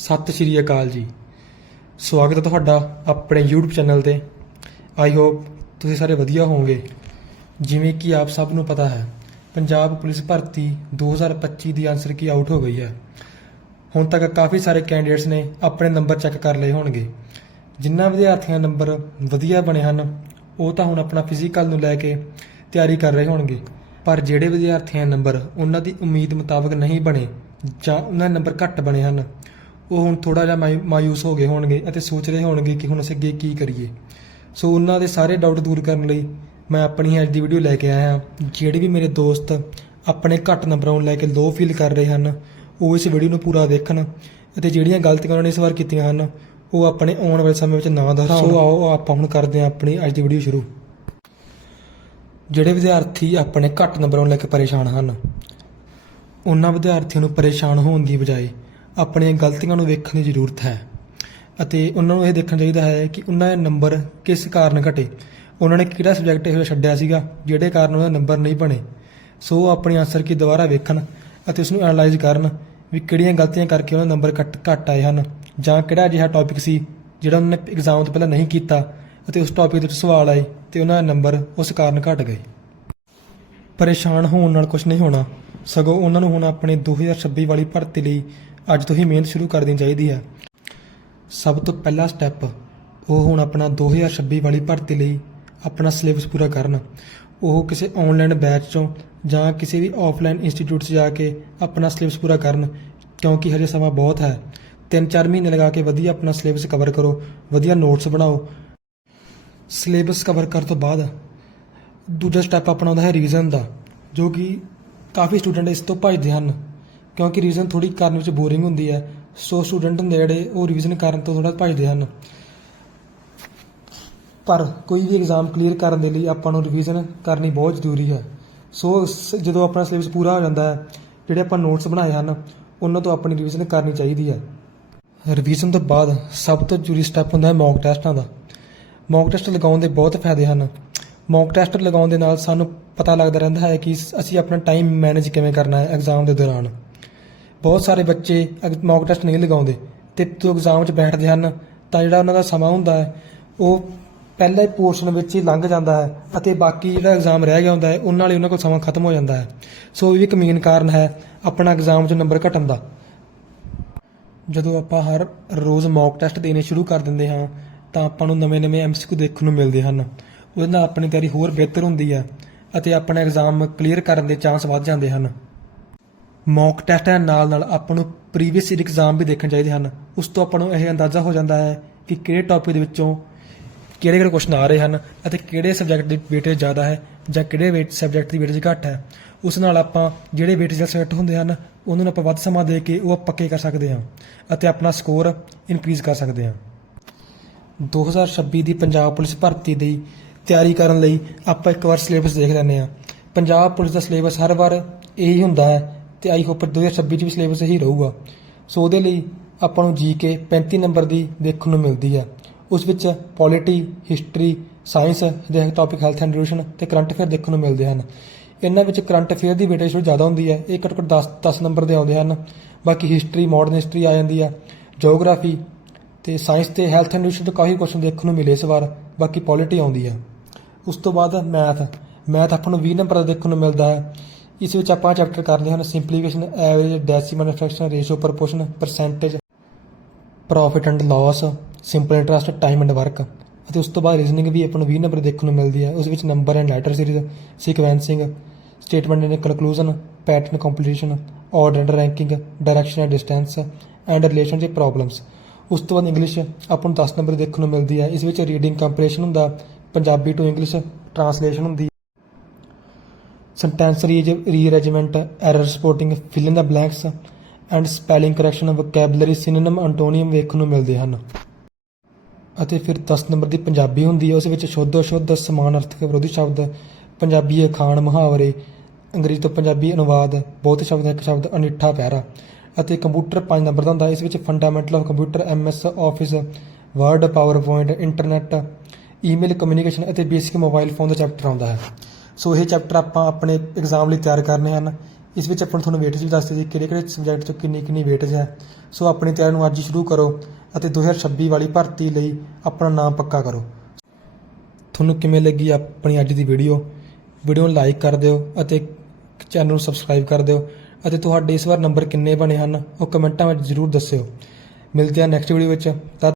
ਸਤਿ ਸ਼੍ਰੀ ਅਕਾਲ ਜੀ। ਸਵਾਗਤ ਹੈ ਤੁਹਾਡਾ ਆਪਣੇ YouTube ਚੈਨਲ ਤੇ। ਆਈ ਹੋਪ ਤੁਸੀਂ ਸਾਰੇ ਵਧੀਆ ਹੋਵੋਗੇ। ਜਿਵੇਂ ਕਿ ਆਪ ਸਭ ਨੂੰ ਪਤਾ ਹੈ, ਪੰਜਾਬ ਪੁਲਿਸ ਭਰਤੀ 2025 ਦੀ ਆਨਸਰ ਕੀ ਆਊਟ ਹੋ ਗਈ ਹੈ। ਹੁਣ ਤੱਕ ਕਾਫੀ ਸਾਰੇ ਕੈਂਡੀਡੇਟਸ ਨੇ ਆਪਣੇ ਨੰਬਰ ਚੈੱਕ ਕਰ ਲਏ ਹੋਣਗੇ। ਜਿਨ੍ਹਾਂ ਵਿਦਿਆਰਥੀਆਂ ਨੰਬਰ ਵਧੀਆ ਬਣੇ ਹਨ, ਉਹ ਤਾਂ ਹੁਣ ਆਪਣਾ ਫਿਜ਼ੀਕਲ ਨੂੰ ਲੈ ਕੇ ਤਿਆਰੀ ਕਰ ਰਹੇ ਹੋਣਗੇ। ਪਰ ਜਿਹੜੇ ਵਿਦਿਆਰਥੀਆਂ ਨੰਬਰ ਉਹਨਾਂ ਦੀ ਉਮੀਦ ਮੁਤਾਬਕ ਨਹੀਂ ਬਣੇ ਜਾਂ ਉਹਨਾਂ ਦੇ ਨੰਬਰ ਘੱਟ ਬਣੇ ਹਨ ਉਹ ਹੁਣ ਥੋੜਾ ਜਿਹਾ ਮਾਯੂ- ਮਾਯੂਸ ਹੋ ਗਏ ਹੋਣਗੇ ਅਤੇ ਸੋਚ ਰਹੇ ਹੋਣਗੇ ਕਿ ਹੁਣ ਅਸੀਂ ਅੱਗੇ ਕੀ ਕਰੀਏ। ਸੋ ਉਹਨਾਂ ਦੇ ਸਾਰੇ ਡਾਊਟ ਦੂਰ ਕਰਨ ਲਈ ਮੈਂ ਆਪਣੀ ਅੱਜ ਦੀ ਵੀਡੀਓ ਲੈ ਕੇ ਆਇਆ ਹਾਂ। ਜਿਹੜੇ ਵੀ ਮੇਰੇ ਦੋਸਤ ਆਪਣੇ ਘੱਟ ਨੰਬਰਾਂ ਨੂੰ ਲੈ ਕੇ ਲੋ ਫੀਲ ਕਰ ਰਹੇ ਹਨ, ਉਹ ਇਸ ਵੀਡੀਓ ਨੂੰ ਪੂਰਾ ਦੇਖਣ ਅਤੇ ਜਿਹੜੀਆਂ ਗਲਤੀਆਂ ਉਹਨਾਂ ਨੇ ਇਸ ਵਾਰ ਕੀਤੀਆਂ ਹਨ, ਉਹ ਆਪਣੇ ਆਉਣ ਵਾਲੇ ਸਮੇਂ ਵਿੱਚ ਨਾ ਦੁਹਰਾਉਣ। ਸੋ ਆਓ, ਆਪਾਂ ਹੁਣ ਕਰਦੇ ਹਾਂ ਆਪਣੀ ਅੱਜ ਦੀ ਵੀਡੀਓ ਸ਼ੁਰੂ। ਜਿਹੜੇ ਵਿਦਿਆਰਥੀ ਆਪਣੇ ਘੱਟ ਨੰਬਰਾਂ ਨੂੰ ਲੈ ਕੇ ਪਰੇਸ਼ਾਨ ਹਨ, ਉਹਨਾਂ ਵਿਦਿਆਰਥੀਆਂ ਨੂੰ ਪਰੇਸ਼ਾਨ ਹੋਣ ਦੀ ਬਜਾਏ ਆਪਣੀਆਂ ਗਲਤੀਆਂ ਨੂੰ ਵੇਖਣ ਦੀ ਜ਼ਰੂਰਤ ਹੈ। ਅਤੇ ਉਹਨਾਂ ਨੂੰ ਇਹ ਦੇਖਣਾ ਚਾਹੀਦਾ ਹੈ ਕਿ ਉਹਨਾਂ ਦੇ ਨੰਬਰ ਕਿਸ ਕਾਰਨ ਘਟੇ। ਉਹਨਾਂ ਨੇ ਕਿਹੜਾ ਸਬਜੈਕਟ ਇਹੋ ਜਿਹਾ ਛੱਡਿਆ ਸੀਗਾ, ਜਿਹੜੇ ਕਾਰਨ ਉਹਨਾਂ ਦੇ ਨੰਬਰ ਨਹੀਂ ਬਣੇ। ਸੋ ਉਹ ਆਪਣੀ ਆਨਸਰ ਕੀ ਦੁਬਾਰਾ ਵੇਖਣ ਅਤੇ ਉਸ ਨੂੰ ਐਨਾਲਾਈਜ਼ ਕਰਨ ਵੀ ਕਿਹੜੀਆਂ ਗਲਤੀਆਂ ਕਰਕੇ ਉਹਨਾਂ ਦੇ ਨੰਬਰ ਘੱਟ ਘੱਟ ਆਏ ਹਨ ਜਾਂ ਕਿਹੜਾ ਅਜਿਹਾ ਟੌਪਿਕ ਸੀ ਜਿਹੜਾ ਉਹਨਾਂ ਨੇ ਐਗਜ਼ਾਮ ਤੋਂ ਪਹਿਲਾਂ ਨਹੀਂ ਕੀਤਾ ਅਤੇ ਉਸ ਟੌਪਿਕ ਦੇ ਵਿੱਚ ਸਵਾਲ ਆਏ ਤੇ ਉਹਨਾਂ ਦੇ ਨੰਬਰ ਉਸ ਕਾਰਨ ਘਟ ਗਏ। ਪਰੇਸ਼ਾਨ ਹੋਣ ਨਾਲ ਕੁਝ ਨਹੀਂ ਹੋਣਾ। ਸਗੋਂ ਉਹਨਾਂ ਨੂੰ ਹੁਣ ਆਪਣੇ 2026 ਵਾਲੀ ਭਰਤੀ ਲਈ ਅੱਜ ਤੋਂ ਹੀ ਮਿਹਨਤ ਸ਼ੁਰੂ ਕਰ ਦੇਣੀ ਚਾਹੀਦੀ ਹੈ। ਸਭ ਤੋਂ ਪਹਿਲਾ ਸਟੈਪ ਉਹ ਹੁਣ ਆਪਣਾ 2026 ਵਾਲੀ ਭਰਤੀ ਲਈ ਆਪਣਾ ਸਿਲੇਬਸ ਪੂਰਾ ਕਰਨ। ਉਹ ਕਿਸੇ ਆਨਲਾਈਨ ਬੈਚ ਚੋਂ ਜਾਂ ਕਿਸੇ ਵੀ ਆਫਲਾਈਨ ਇੰਸਟੀਚਿਊਟ 'ਚ ਜਾ ਕੇ ਆਪਣਾ ਸਿਲੇਬਸ ਪੂਰਾ ਕਰਨ, ਕਿਉਂਕਿ ਹਜੇ ਸਮਾਂ ਬਹੁਤ ਹੈ। 3-4 ਮਹੀਨੇ ਲਗਾ ਕੇ ਵਧੀਆ ਆਪਣਾ ਸਿਲੇਬਸ ਕਵਰ ਕਰੋ, ਵਧੀਆ ਨੋਟਸ ਬਣਾਓ। ਸਿਲੇਬਸ ਕਵਰ ਕਰਨ ਤੋਂ ਬਾਅਦ ਦੂਜਾ ਸਟੈਪ ਆਪਣਾ ਹੁੰਦਾ ਹੈ ਰਿਵੀਜ਼ਨ ਦਾ, ਜੋ ਕਿ ਕਾਫੀ ਸਟੂਡੈਂਟ ਇਸ ਤੋਂ ਭੱਜਦੇ ਹਨ। ਕਿਉਂਕਿ ਰਿਵੀਜ਼ਨ ਥੋੜੀ ਕਰਨ ਵਿੱਚ ਬੋਰਿੰਗ ਹੁੰਦੀ ਹੈ। ਸੋ ਸਟੂਡੈਂਟ ਹੁੰਦੇ ਜਿਹੜੇ ਉਹ ਰਿਵੀਜ਼ਨ ਕਰਨ ਤੋਂ ਥੋੜਾ ਭੱਜਦੇ ਹਨ। ਪਰ ਕੋਈ ਵੀ ਐਗਜ਼ਾਮ ਕਲੀਅਰ ਕਰਨ ਦੇ ਲਈ ਆਪਾਂ ਨੂੰ ਰਿਵੀਜ਼ਨ ਕਰਨੀ ਬਹੁਤ ਜ਼ਰੂਰੀ ਹੈ। ਸੋ ਸ- ਜਦੋਂ ਆਪਣਾ ਸਿਲੇਬਸ ਪੂਰਾ ਹੋ ਜਾਂਦਾ ਹੈ, ਜਿਹੜੇ ਆਪਾਂ ਨੋਟਸ ਬਣਾਏ ਹਨ, ਉਹਨਾਂ ਤੋਂ ਆਪਣੀ ਰਿਵੀਜ਼ਨ ਕਰਨੀ ਚਾਹੀਦੀ ਹੈ। ਰਿਵੀਜ਼ਨ ਤੋਂ ਬਾਅਦ ਸਭ ਤੋਂ ਜ਼ਰੂਰੀ ਸਟੈਪ ਹੁੰਦਾ ਹੈ ਮੌਕ ਟੈਸਟਾਂ ਦਾ। ਮੌਕ ਟੈਸਟ ਲਗਾਉਣ ਦੇ ਬਹੁਤ ਫਾਇਦੇ ਹਨ। ਮੌਕ ਟੈਸਟ ਲਗਾਉਣ ਦੇ ਨਾਲ ਸਾਨੂੰ ਪਤਾ ਲੱਗਦਾ ਰਹਿੰਦਾ ਹੈ ਕਿ ਅਸੀਂ ਆਪਣਾ ਟਾਈਮ ਮੈਨੇਜ ਕਿਵੇਂ ਕਰਨਾ ਹੈ ਐਗਜ਼ਾਮ ਦੇ ਦੌਰਾਨ। ਬਹੁਤ ਸਾਰੇ ਬੱਚੇ ਮੌਕ ਟੈਸਟ ਨਹੀਂ ਲਗਾਉਂਦੇ ਤੇ ਜਦੋਂ ਐਗਜ਼ਾਮ 'ਚ ਬੈਠਦੇ ਹਨ ਤਾਂ ਜਿਹੜਾ ਉਹਨਾਂ ਦਾ ਸਮਾਂ ਹੁੰਦਾ ਹੈ, ਉਹ ਪਹਿਲੇ ਪੋਰਸ਼ਨ ਵਿੱਚ ਹੀ ਲੰਘ ਜਾਂਦਾ ਹੈ ਅਤੇ ਬਾਕੀ ਜਿਹੜਾ ਐਗਜ਼ਾਮ ਰਹਿ ਗਿਆ ਹੁੰਦਾ ਹੈ, ਉਹਨਾਂ ਲਈ ਉਹਨਾਂ ਕੋਲ ਸਮਾਂ ਖਤਮ ਹੋ ਜਾਂਦਾ ਹੈ। ਸੋ ਇਹ ਵੀ ਇੱਕ ਮੇਨ ਕਾਰਨ ਹੈ ਆਪਣਾ ਐਗਜ਼ਾਮ 'ਚ ਨੰਬਰ ਘਟਣ ਦਾ। ਜਦੋਂ ਆਪਾਂ ਹਰ ਰੋਜ਼ ਮੌਕ ਟੈਸਟ ਦੇਣੇ ਸ਼ੁਰੂ ਕਰ ਦਿੰਦੇ ਹਾਂ, ਤਾਂ ਆਪਾਂ ਨੂੰ ਨਵੇਂ-ਨਵੇਂ ਐਮਸੀਕਿਊ ਦੇਖਣ ਨੂੰ ਮਿਲਦੇ ਹਨ। ਉਹਦੇ ਨਾਲ ਆਪਣੀ ਤਿਆਰੀ ਹੋਰ ਬਿਹਤਰ ਹੁੰਦੀ ਹੈ ਅਤੇ ਆਪਣਾ ਐਗਜ਼ਾਮ ਕਲੀਅਰ ਕਰਨ ਦੇ ਚਾਂਸ ਵੱਧ ਜਾਂਦੇ ਹਨ। ਮੌਕ ਟੈਸਟਾਂ ਨਾਲ ਨਾਲ ਆਪਾਂ ਨੂੰ ਪ੍ਰੀਵੀਅਸ ਈਅਰ ਐਗਜ਼ਾਮ ਵੀ ਦੇਖਣ ਚਾਹੀਦੇ ਹਨ। ਉਸ ਤੋਂ ਆਪਾਂ ਨੂੰ ਇਹ ਅੰਦਾਜ਼ਾ ਹੋ ਜਾਂਦਾ ਹੈ ਕਿ ਕਿਹੜੇ ਟੌਪਿਕ ਦੇ ਵਿੱਚੋਂ ਕਿਹੜੇ ਕਿਹੜੇ ਕੁਐਸਚਨ ਆ ਰਹੇ ਹਨ ਅਤੇ ਕਿਹੜੇ ਸਬਜੈਕਟ ਦੀ ਵੇਟੇਜ ਜ਼ਿਆਦਾ ਹੈ ਜਾਂ ਕਿਹੜੇ ਵੇਟ ਸਬਜੈਕਟ ਦੀ ਵੇਟੇਜ ਘੱਟ ਹੈ। ਉਸ ਨਾਲ ਆਪਾਂ ਜਿਹੜੇ ਵੇਟੇਜ ਸਬਜੈਕਟ ਹੁੰਦੇ ਹਨ, ਉਹਨਾਂ ਨੂੰ ਆਪਾਂ ਵੱਧ ਸਮਾਂ ਦੇ ਕੇ ਉਹ ਪੱਕੇ ਕਰ ਸਕਦੇ ਹਾਂ ਅਤੇ ਆਪਣਾ ਸਕੋਰ ਇਨਕਰੀਜ਼ ਕਰ ਸਕਦੇ ਹਾਂ। 2026 ਦੀ ਪੰਜਾਬ ਪੁਲਿਸ ਭਰਤੀ ਦੀ ਤਿਆਰੀ ਕਰਨ ਲਈ ਆਪਾਂ ਇੱਕ ਵਾਰ ਸਿਲੇਬਸ ਦੇਖ ਲੈਂਦੇ ਹਾਂ। ਪੰਜਾਬ ਪੁਲਿਸ ਦਾ ਸਿਲੇਬਸ ਹਰ ਵਾਰ ਇਹੀ ਹੁੰਦਾ ਹੈ ਤੇ ਆਈ ਹੋਪ 2026 ਚ ਵੀ ਸਿਲੇਬਸ ਇਹੀ ਰਹੂਗਾ। ਸੋ ਉਹਦੇ ਲਈ ਆਪਾਂ ਨੂੰ ਜੀਕੇ 35 ਨੰਬਰ ਦੀ ਦੇਖਣ ਨੂੰ ਮਿਲਦੀ ਹੈ। ਉਸ ਵਿੱਚ ਪੋਲਿਟੀ, ਹਿਸਟਰੀ, ਸਾਇੰਸ ਦੇ ਟੌਪਿਕ ਹੈਲਥ ਐਂਡ ਨਿਊਟ੍ਰੀਸ਼ਨ ਤੇ ਕਰੰਟ ਅਫੇਅਰ ਦੇਖਣ ਨੂੰ ਮਿਲਦੇ ਹਨ। ਇਹਨਾਂ ਵਿੱਚ ਕਰੰਟ ਅਫੇਅਰ ਦੀ ਵੇਟੇਜ ਥੋੜੀ ਜ਼ਿਆਦਾ ਹੁੰਦੀ ਹੈ। ਇਹ ਘੱਟੋ ਘੱਟ 10 10 ਨੰਬਰ ਦੇ ਆਉਂਦੇ ਹਨ। ਬਾਕੀ ਹਿਸਟਰੀ ਮਾਡਰਨ ਹਿਸਟਰੀ ਆ ਜਾਂਦੀ ਹੈ। ਜੀਓਗ੍ਰਾਫੀ ਤੇ ਸਾਇੰਸ ਤੇ ਹੈਲਥ ਐਂਡ ਨਿਊਟ੍ਰੀਸ਼ਨ ਤੋਂ ਕਾਫੀ ਕੁਐਸਚਨ ਦੇਖਣ ਨੂੰ ਮਿਲੇ ਇਸ ਵਾਰ। ਬਾਕੀ ਪੋਲਿਟੀ ਆਉਂਦੀ ਹੈ। ਉਸ ਤੋਂ ਬਾਅਦ ਮੈਥ ਮੈਥ ਆਪਾਂ ਨੂੰ 20 ਨੰਬਰ ਦਾ ਦੇਖਣ ਨੂੰ ਮਿਲਦਾ ਹੈ। ਇਸ ਵਿੱਚ ਆਪਾਂ ਚੈਪਟਰ ਕਰਦੇ ਹਨ simplification average decimal fraction ratio proportion percentage profit and loss simple interest time and work ਅਤੇ ਉਸ ਤੋਂ ਬਾਅਦ ਰੀਜ਼ਨਿੰਗ ਵੀ ਆਪਾਂ ਨੂੰ 20 ਨੰਬਰ ਦੇਖਣ ਨੂੰ ਮਿਲਦੀ ਹੈ। ਉਸ ਵਿੱਚ number and letter series sequencing statement and conclusion pattern completion order and ranking direction and distance and relationship problems ਉਸ ਤੋਂ ਬਾਅਦ ਇੰਗਲਿਸ਼ ਆਪਾਂ ਨੂੰ 10 ਨੰਬਰ ਦੇਖਣ ਨੂੰ ਮਿਲਦੀ ਹੈ। ਇਸ ਵਿੱਚ ਰੀਡਿੰਗ ਕੰਪਰੇਸ਼ਨ ਹੁੰਦਾ, ਪੰਜਾਬੀ ਟੂ ਇੰਗਲਿਸ਼ ਟ੍ਰਾਂਸਲੇਸ਼ਨ ਹੁੰਦੀ sentence rearrangement error spotting fill in the blanks and spelling correction vocabulary synonym antonym ਵੇਖਣ ਨੂੰ ਮਿਲਦੇ ਹਨ। ਅਤੇ ਫਿਰ 10 ਨੰਬਰ ਦੀ ਪੰਜਾਬੀ ਹੁੰਦੀ ਹੈ, ਉਸ ਵਿੱਚ ਸ਼ੁੱਧ ਅਸ਼ੁੱਧ ਸਮਾਨ ਅਰਥਕ ਵਿਰੋਧੀ ਸ਼ਬਦ, ਪੰਜਾਬੀ ਅਖਾਣ ਮੁਹਾਵਰੇ, ਅੰਗਰੇਜ਼ੀ ਤੋਂ ਪੰਜਾਬੀ ਅਨੁਵਾਦ ਬਹੁਤ ਸ਼ਬਦ ਇੱਕ ਸ਼ਬਦ ਅਨਿੱਠਾ ਪਹਿਰਾ ਅਤੇ ਕੰਪਿਊਟਰ 5 ਨੰਬਰ ਦਾ ਹੁੰਦਾ, ਇਸ ਵਿੱਚ fundamental of computer MS office word PowerPoint internet email communication ਅਤੇ ਬੇਸਿਕ ਮੋਬਾਈਲ ਫੋਨ ਦਾ ਚੈਪਟਰ ਆਉਂਦਾ ਹੈ। ਸੋ ਇਹ ਚੈਪਟਰ ਆਪਾਂ ਆਪਣੇ ਐਗਜ਼ਾਮ ਲਈ ਤਿਆਰ ਕਰਨੇ ਹਨ। ਇਸ ਵਿੱਚ ਆਪਾਂ ਨੂੰ ਤੁਹਾਨੂੰ ਵੇਟੇਜ ਵੀ ਦੱਸਦੇ ਜੀ ਕਿਹੜੇ ਕਿਹੜੇ ਸਬਜੈਕਟ 'ਚ ਕਿੰਨੀ ਕਿੰਨੀ ਵੇਟੇਜ ਹੈ। ਸੋ ਆਪਣੀ ਤਿਆਰੀ ਨੂੰ ਅੱਜ ਹੀ ਸ਼ੁਰੂ ਕਰੋ ਅਤੇ 2026 ਵਾਲੀ ਭਰਤੀ ਲਈ ਆਪਣਾ ਨਾਮ ਪੱਕਾ ਕਰੋ। ਤੁਹਾਨੂੰ ਕਿਵੇਂ ਲੱਗੀ ਆਪਣੀ ਅੱਜ ਦੀ ਵੀਡੀਓ ਵੀਡੀਓ ਨੂੰ ਲਾਈਕ ਕਰ ਦਿਓ ਅਤੇ ਚੈਨਲ ਨੂੰ ਸਬਸਕ੍ਰਾਈਬ ਕਰ ਦਿਓ ਅਤੇ ਤੁਹਾਡੇ ਇਸ ਵਾਰ ਨੰਬਰ ਕਿੰਨੇ ਬਣੇ ਹਨ, ਉਹ ਕਮੈਂਟਾਂ ਵਿੱਚ ਜ਼ਰੂਰ ਦੱਸਿਓ। ਮਿਲਦੇ ਹਾਂ ਨੈਕਸਟ ਵੀਡੀਓ ਵਿੱਚ। ਤਦ